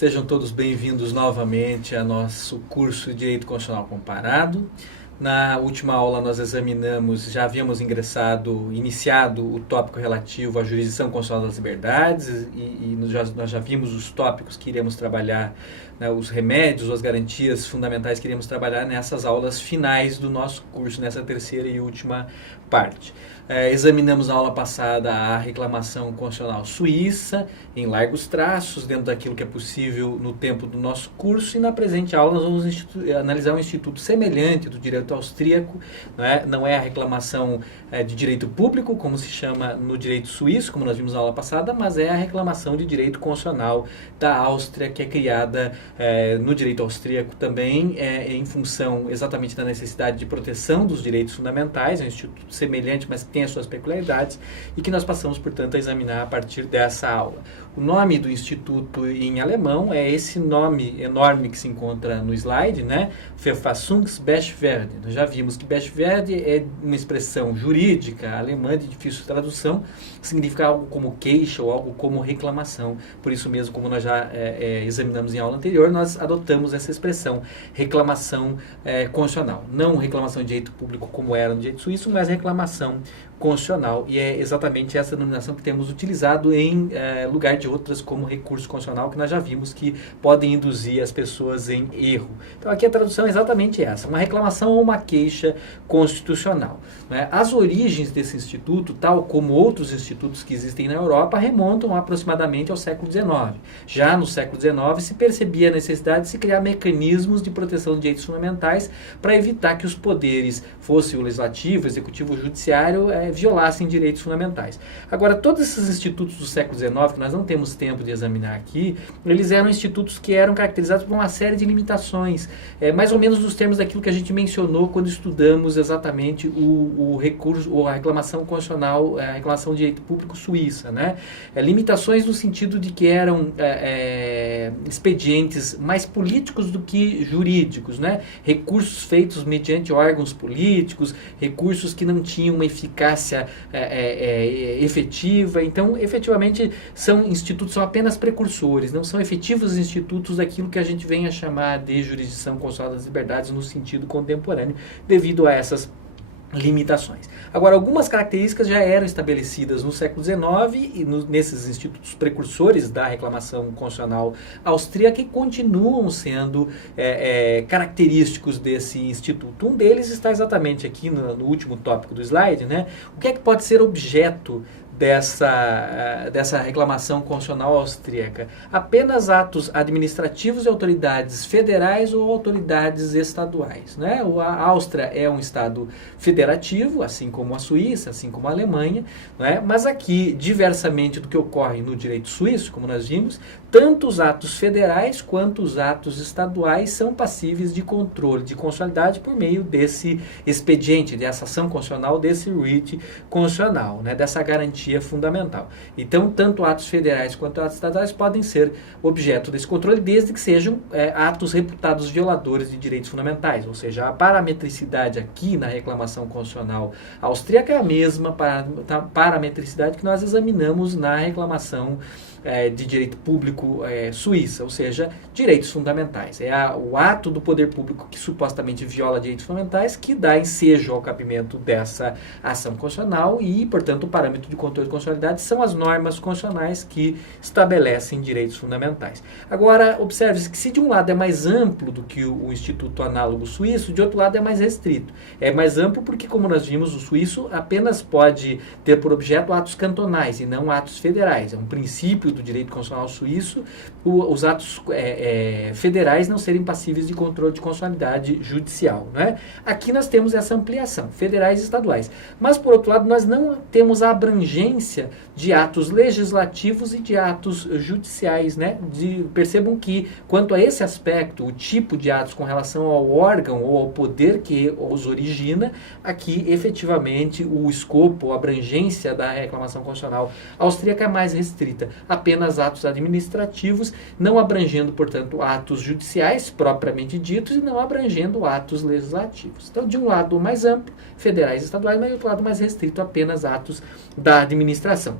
Sejam todos bem-vindos novamente ao nosso curso de Direito Constitucional Comparado. Na última aula nós já havíamos iniciado o tópico relativo à jurisdição constitucional das liberdades e nós já vimos os tópicos que iremos trabalhar, né, os remédios, as garantias fundamentais que iremos trabalhar nessas aulas finais do nosso curso, nessa terceira e última parte. Examinamos na aula passada a reclamação constitucional suíça, em largos traços, dentro daquilo que é possível no tempo do nosso curso, e na presente aula nós vamos analisar um instituto semelhante do direito austríaco, não é a reclamação de direito público, como se chama no direito suíço, como nós vimos na aula passada, mas é a reclamação de direito constitucional da Áustria, que é criada no direito austríaco também, em função exatamente da necessidade de proteção dos direitos fundamentais, é um instituto semelhante, mas que tem as suas peculiaridades, e que nós passamos, portanto, a examinar a partir dessa aula. O nome do instituto em alemão é esse nome enorme que se encontra no slide, né? Verfassungsbeschwerde. Nós já vimos que Beschwerde é uma expressão jurídica alemã de difícil tradução, que significa algo como queixa ou algo como reclamação. Por isso mesmo, como nós já examinamos em aula anterior, nós adotamos essa expressão, reclamação constitucional. Não reclamação de direito público como era no direito suíço, mas reclamação constitucional, e é exatamente essa denominação que temos utilizado em lugar de outras como recurso constitucional, que nós já vimos que podem induzir as pessoas em erro. Então aqui a tradução é exatamente essa, uma reclamação ou uma queixa constitucional. As origens desse instituto, tal como outros institutos que existem na Europa, remontam aproximadamente ao século XIX. Já no século XIX se percebia a necessidade de se criar mecanismos de proteção de direitos fundamentais para evitar que os poderes, fosse o legislativo, o executivo, o judiciário, violassem direitos fundamentais. Agora, todos esses institutos do século XIX, que nós não temos tempo de examinar aqui, eles eram institutos que eram caracterizados por uma série de limitações, mais ou menos nos termos daquilo que a gente mencionou quando estudamos exatamente o recurso, ou a reclamação constitucional, a reclamação de direito público suíça, né? Limitações no sentido de que eram expedientes mais políticos do que jurídicos, né? Recursos feitos mediante órgãos políticos, recursos que não tinham uma eficácia efetiva. Então, efetivamente, institutos são apenas precursores, não são efetivos institutos daquilo que a gente vem a chamar de jurisdição constitucional das liberdades no sentido contemporâneo, devido a essas limitações. Agora, algumas características já eram estabelecidas no século XIX e nesses institutos precursores da reclamação constitucional austríaca, que continuam sendo característicos desse instituto. Um deles está exatamente aqui no último tópico do slide, né? O que é que pode ser objeto dessa reclamação constitucional austríaca? Apenas atos administrativos de autoridades federais ou autoridades estaduais, né? A Áustria é um estado federativo, assim como a Suíça, assim como a Alemanha, né? Mas aqui, diversamente do que ocorre no direito suíço, como nós vimos, tanto os atos federais quanto os atos estaduais são passíveis de controle de constitucionalidade por meio desse expediente, dessa ação constitucional, desse writ constitucional, né? Dessa garantia fundamental. Então, tanto atos federais quanto atos estaduais podem ser objeto desse controle, desde que sejam atos reputados violadores de direitos fundamentais, ou seja, a parametricidade aqui na reclamação constitucional austríaca é a mesma parametricidade que nós examinamos na reclamação de direito público suíça, ou seja, direitos fundamentais. É o ato do poder público que supostamente viola direitos fundamentais que dá ensejo ao cabimento dessa ação constitucional e, portanto, o parâmetro de controle de constitucionalidade são as normas constitucionais que estabelecem direitos fundamentais. Agora, observe-se que se de um lado é mais amplo do que o instituto análogo suíço, de outro lado é mais restrito. É mais amplo porque, como nós vimos, o suíço apenas pode ter por objeto atos cantonais e não atos federais. É um princípio do direito constitucional suíço os atos federais não serem passíveis de controle de constitucionalidade judicial, né? Aqui nós temos essa ampliação, federais e estaduais. Mas, por outro lado, nós não temos a abrangência de atos legislativos e de atos judiciais, né? Percebam que, quanto a esse aspecto, o tipo de atos com relação ao órgão ou ao poder que os origina, aqui, efetivamente, o escopo, a abrangência da reclamação constitucional austríaca é mais restrita. Apenas atos administrativos, não abrangendo, portanto, atos judiciais propriamente ditos e não abrangendo atos legislativos. Então, de um lado mais amplo, federais e estaduais, mas de outro lado mais restrito, apenas atos da administração.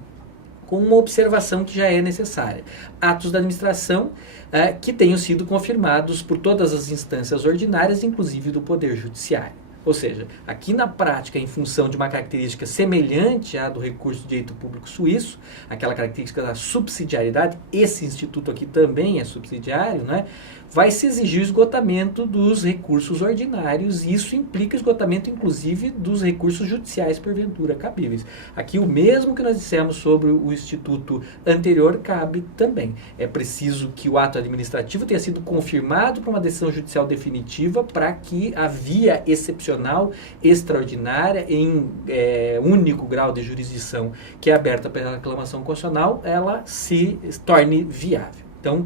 com uma observação que já é necessária. Atos da administração que tenham sido confirmados por todas as instâncias ordinárias, inclusive do Poder Judiciário. Ou seja, aqui na prática, em função de uma característica semelhante à do recurso de direito público suíço, aquela característica da subsidiariedade, esse instituto aqui também é subsidiário, né? Vai se exigir o esgotamento dos recursos ordinários, e isso implica esgotamento, inclusive, dos recursos judiciais, porventura, cabíveis. Aqui o mesmo que nós dissemos sobre o instituto anterior cabe também. É preciso que o ato administrativo tenha sido confirmado por uma decisão judicial definitiva para que a via excepcional, extraordinária, em único grau de jurisdição que é aberta pela reclamação constitucional, ela se torne viável. Então,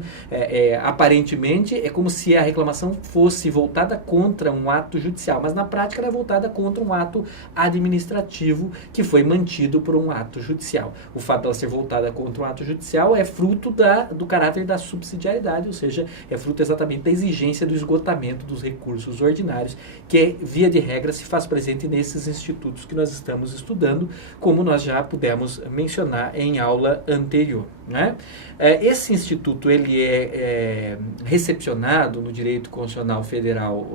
aparentemente, é como se a reclamação fosse voltada contra um ato judicial, mas na prática ela é voltada contra um ato administrativo que foi mantido por um ato judicial. O fato de ela ser voltada contra um ato judicial é fruto do caráter da subsidiariedade, ou seja, é fruto exatamente da exigência do esgotamento dos recursos ordinários, que, via de regra, se faz presente nesses institutos que nós estamos estudando, como nós já pudemos mencionar em aula anterior, né? Esse instituto ele é recepcionado no direito constitucional federal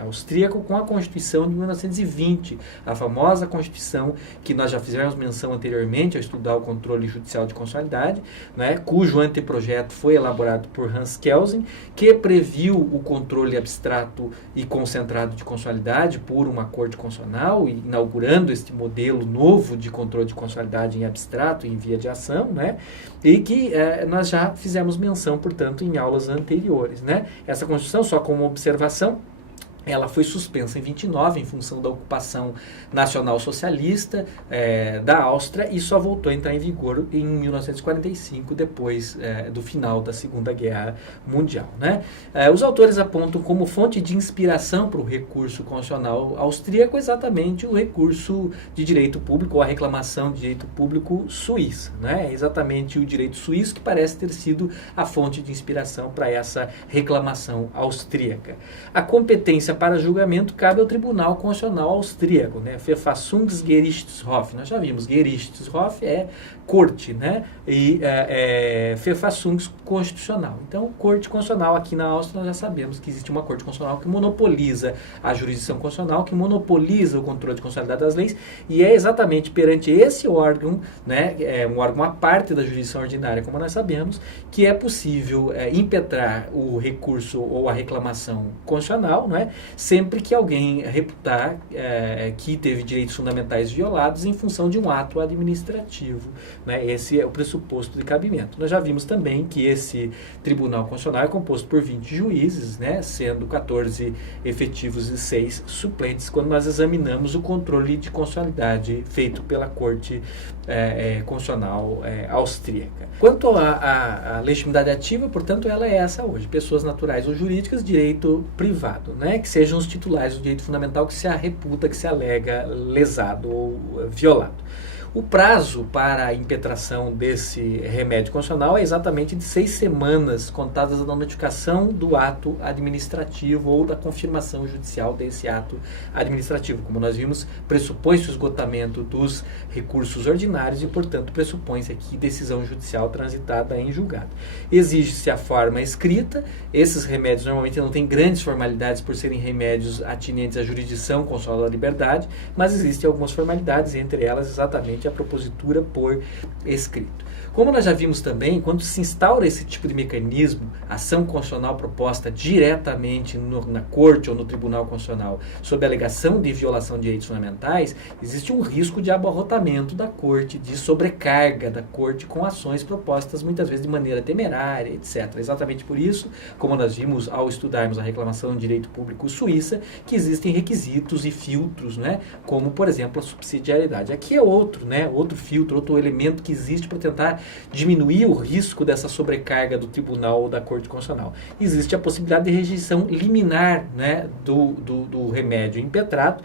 austríaco com a Constituição de 1920, a famosa Constituição que nós já fizemos menção anteriormente ao estudar o controle judicial de constitucionalidade, né, cujo anteprojeto foi elaborado por Hans Kelsen, que previu o controle abstrato e concentrado de constitucionalidade por uma Corte Constitucional, inaugurando este modelo novo de controle de constitucionalidade em abstrato, em via de ação, né, e que nós já fizemos menção, portanto, em aulas anteriores, né? Essa Constituição, só como observação, ela foi suspensa em 29 em função da ocupação nacional socialista da Áustria e só voltou a entrar em vigor em 1945, depois do final da Segunda Guerra Mundial, né? Os autores apontam como fonte de inspiração para o recurso constitucional austríaco exatamente o recurso de direito público ou a reclamação de direito público suíça, né? É exatamente o direito suíço que parece ter sido a fonte de inspiração para essa reclamação austríaca. A competência para julgamento cabe ao Tribunal Constitucional Austríaco, né? Verfassungsgerichtshof. Nós já vimos, Gerichtshof é corte, né? E Verfassungs constitucional. Então, corte constitucional aqui na Áustria, nós já sabemos que existe uma corte constitucional que monopoliza a jurisdição constitucional, que monopoliza o controle de constitucionalidade das leis, e é exatamente perante esse órgão, né, um órgão à parte da jurisdição ordinária, como nós sabemos, que é possível impetrar o recurso ou a reclamação constitucional, né, sempre que alguém reputar que teve direitos fundamentais violados em função de um ato administrativo, né? Esse é o pressuposto de cabimento. Nós já vimos também que esse Tribunal Constitucional é composto por 20 juízes, né, sendo 14 efetivos e 6 suplentes, quando nós examinamos o controle de constitucionalidade feito pela Corte Constitucional Austríaca. Quanto à legitimidade ativa, portanto, ela é essa hoje: pessoas naturais ou jurídicas, direito privado, né, que sejam os titulares do direito fundamental que se reputa, que se alega lesado ou violado. O prazo para a impetração desse remédio constitucional é exatamente de 6 semanas, contadas da notificação do ato administrativo ou da confirmação judicial desse ato administrativo. Como nós vimos, pressupõe-se o esgotamento dos recursos ordinários e, portanto, pressupõe-se aqui decisão judicial transitada em julgado. Exige-se a forma escrita. Esses remédios normalmente não têm grandes formalidades por serem remédios atinentes à jurisdição constitucional da liberdade, mas existem algumas formalidades, entre elas exatamente a propositura por escrito. Como nós já vimos também, quando se instaura esse tipo de mecanismo, ação constitucional proposta diretamente na Corte ou no Tribunal Constitucional sob a alegação de violação de direitos fundamentais, existe um risco de abarrotamento da Corte, de sobrecarga da Corte com ações propostas muitas vezes de maneira temerária, etc. Exatamente por isso, como nós vimos ao estudarmos a reclamação de direito público suíça, que existem requisitos e filtros, né, como, por exemplo, a subsidiariedade. Aqui é outro filtro, outro elemento que existe para tentar diminuir o risco dessa sobrecarga do tribunal ou da Corte Constitucional. Existe a possibilidade de rejeição liminar, né, do remédio impetrado,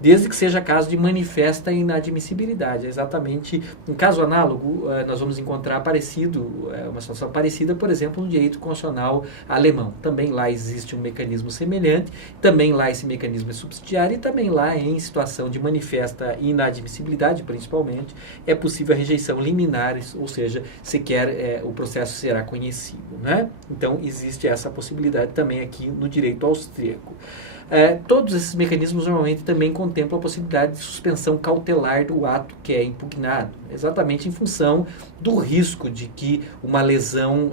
desde que seja caso de manifesta inadmissibilidade. É exatamente um caso análogo, nós vamos encontrar uma situação parecida, por exemplo, no direito constitucional alemão. Também lá existe um mecanismo semelhante, também lá esse mecanismo é subsidiário e também lá em situação de manifesta inadmissibilidade, principalmente, eventualmente, é possível a rejeição liminares, ou seja, sequer o processo será conhecido, né? Então, existe essa possibilidade também aqui no direito austríaco. Todos esses mecanismos normalmente também contemplam a possibilidade de suspensão cautelar do ato que é impugnado, exatamente em função do risco de que uma lesão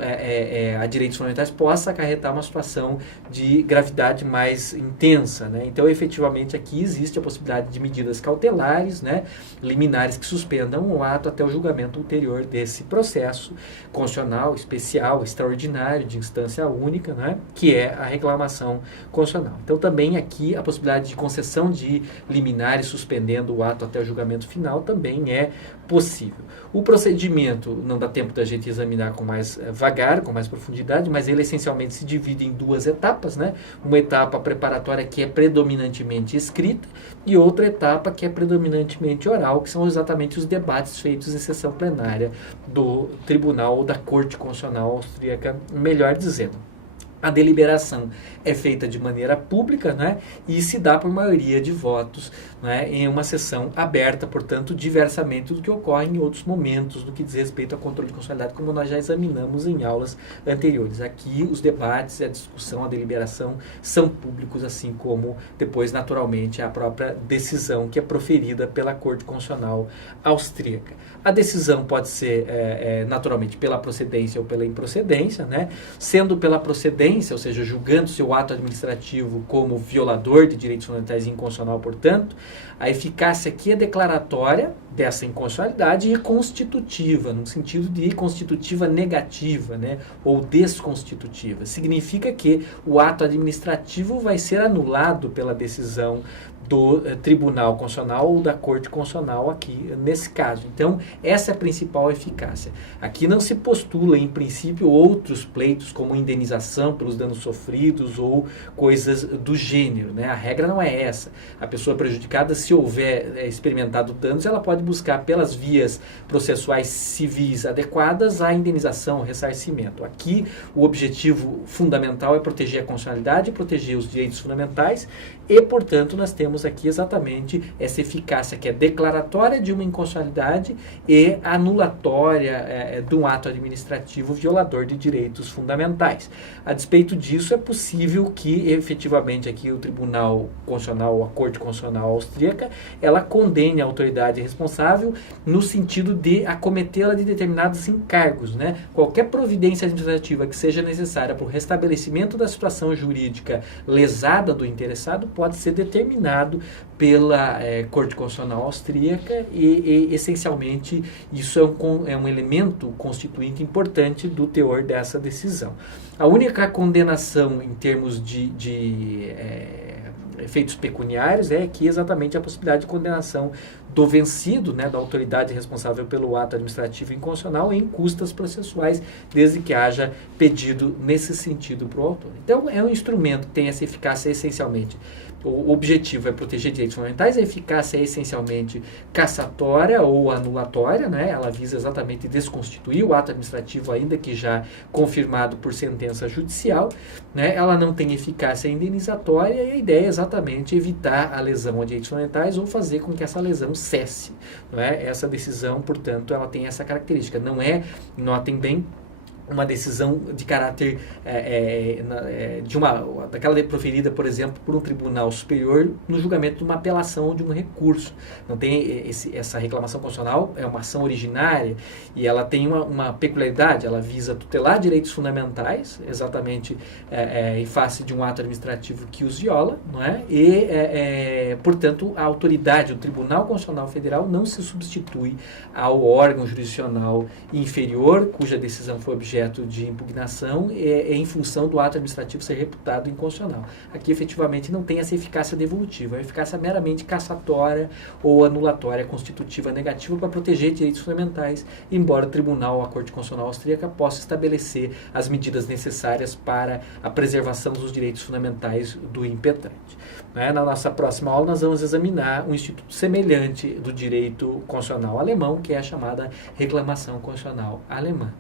a direitos fundamentais possa acarretar uma situação de gravidade mais intensa, né? Então, efetivamente, aqui existe a possibilidade de medidas cautelares, né, liminares que suspendam o ato até o julgamento ulterior desse processo constitucional, especial, extraordinário, de instância única, né, que é a reclamação constitucional. Então, também aqui a possibilidade de concessão de liminares suspendendo o ato até o julgamento final também é possível. O procedimento não dá tempo da gente examinar com mais vagar, com mais profundidade, mas ele essencialmente se divide em duas etapas, né? Uma etapa preparatória que é predominantemente escrita e outra etapa que é predominantemente oral, que são exatamente os debates feitos em sessão plenária do Tribunal ou da Corte Constitucional Austríaca, melhor dizendo. A deliberação é feita de maneira pública, né, e se dá por maioria de votos, né, em uma sessão aberta, portanto, diversamente do que ocorre em outros momentos no que diz respeito ao controle de constitucionalidade, como nós já examinamos em aulas anteriores. Aqui, os debates, a discussão, a deliberação são públicos, assim como depois, naturalmente, a própria decisão que é proferida pela Corte Constitucional Austríaca. A decisão pode ser, naturalmente, pela procedência ou pela improcedência, né, sendo pela procedência, ou seja, julgando seu ato administrativo como violador de direitos fundamentais e inconstitucional, portanto, a eficácia aqui é declaratória dessa inconstitucionalidade e constitutiva, no sentido de constitutiva negativa, né, ou desconstitutiva. Significa que o ato administrativo vai ser anulado pela decisão do Tribunal Constitucional ou da Corte Constitucional aqui, nesse caso. Então, essa é a principal eficácia. Aqui não se postula, em princípio, outros pleitos como indenização pelos danos sofridos ou coisas do gênero, né? A regra não é essa. A pessoa prejudicada, se houver experimentado danos, ela pode buscar pelas vias processuais civis adequadas a indenização, o ressarcimento. Aqui, o objetivo fundamental é proteger a constitucionalidade, proteger os direitos fundamentais e, portanto, nós temos aqui exatamente essa eficácia que é declaratória de uma inconstitucionalidade e anulatória de um ato administrativo violador de direitos fundamentais. A despeito disso, é possível que efetivamente aqui o Tribunal Constitucional, a Corte Constitucional Austríaca, ela condene a autoridade responsável no sentido de acometê-la de determinados encargos, né? Qualquer providência administrativa que seja necessária para o restabelecimento da situação jurídica lesada do interessado pode ser determinado pela Corte Constitucional Austríaca e essencialmente, isso é um elemento constituinte importante do teor dessa decisão. A única condenação em termos de efeitos pecuniários é aqui exatamente a possibilidade de condenação do vencido, né, da autoridade responsável pelo ato administrativo inconstitucional em custas processuais, desde que haja pedido nesse sentido para o autor. Então, é um instrumento que tem essa eficácia essencialmente. O objetivo é proteger direitos fundamentais, a eficácia é essencialmente cassatória ou anulatória, né? Ela visa exatamente desconstituir o ato administrativo, ainda que já confirmado por sentença judicial, né? Ela não tem eficácia indenizatória e a ideia é exatamente evitar a lesão a direitos fundamentais ou fazer com que essa lesão cesse, não é? Essa decisão, portanto, ela tem essa característica, não é, notem bem, uma decisão de caráter daquela proferida, por exemplo, por um tribunal superior no julgamento de uma apelação ou de um recurso. Não tem essa reclamação constitucional, é uma ação originária e ela tem uma peculiaridade, ela visa tutelar direitos fundamentais, exatamente em face de um ato administrativo que os viola, não é? E, portanto, a autoridade, o Tribunal Constitucional Federal não se substitui ao órgão jurisdicional inferior, cuja decisão foi objeto de impugnação em função do ato administrativo ser reputado inconstitucional. Aqui, efetivamente, não tem essa eficácia devolutiva, é uma eficácia meramente cassatória ou anulatória, constitutiva negativa para proteger direitos fundamentais, embora o Tribunal, a Corte Constitucional Austríaca, possa estabelecer as medidas necessárias para a preservação dos direitos fundamentais do impetrante. Na nossa próxima aula, nós vamos examinar um instituto semelhante do direito constitucional alemão, que é a chamada reclamação constitucional alemã.